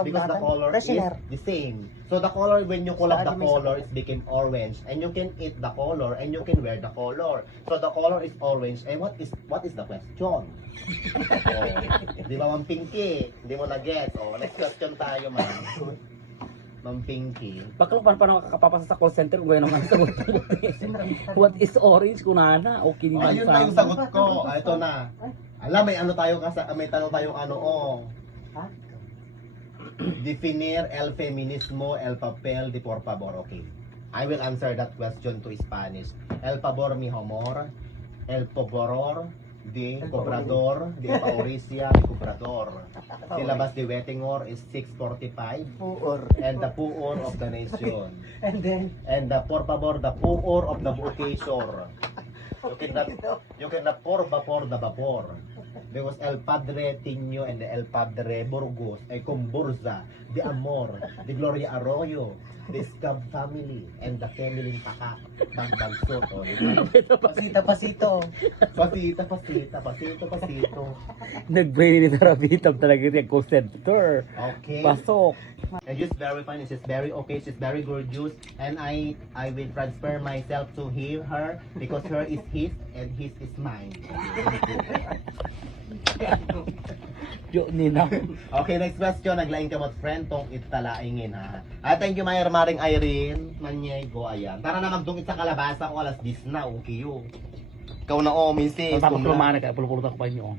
because the color is the same. So the color, when you collab the color, it became orange, and you can eat the color, and you can wear the color. So the color is orange, and what is the question? Di ba, Ma'am Pinky? Hindi mo na-get. Next question tayo, ma'am. Ma'am Pinky. Bakla paano makakapapasa sa call center kung gano'n ang sagot ko. What is orange? Kunana? Okay naman Ayun na yung sagot ko. Ito na. Alam, may tanong tayong Definir el feminismo, el papel de por favor. Okay. I will answer that question to Spanish. El favor mi amor, el poboror de cobrador, de pauricia de cobrador. Syllabus de Wettingor is 645. And the poor of the nation. And the por favor, the poor of the vocation. You cannot por vapor the vapor. Because El Padre Tino and the El Padre Burgos ay Comburza, the Amor, the Gloria Arroyo, the Scab family, and the family Taka, Bagbagsot. Pasito. Pasito. Nag-brain ni Tarabitab talaga yung call center. Okay. Pasok. And she's very fine, she's very okay, she's very gorgeous, and I will transfer myself to her because her is his and his is mine. Yo, Nina. Okay, next question. Naglaing ka mo friend tong italaingin ha. Thank you, Maring Irene. Manyay go, ayan. Tara na magdungit sa kalabasa ko, alas 10 na, okay yun. Ikaw na, misis. Tapos lumana ka, pulupulot ako pa inyo.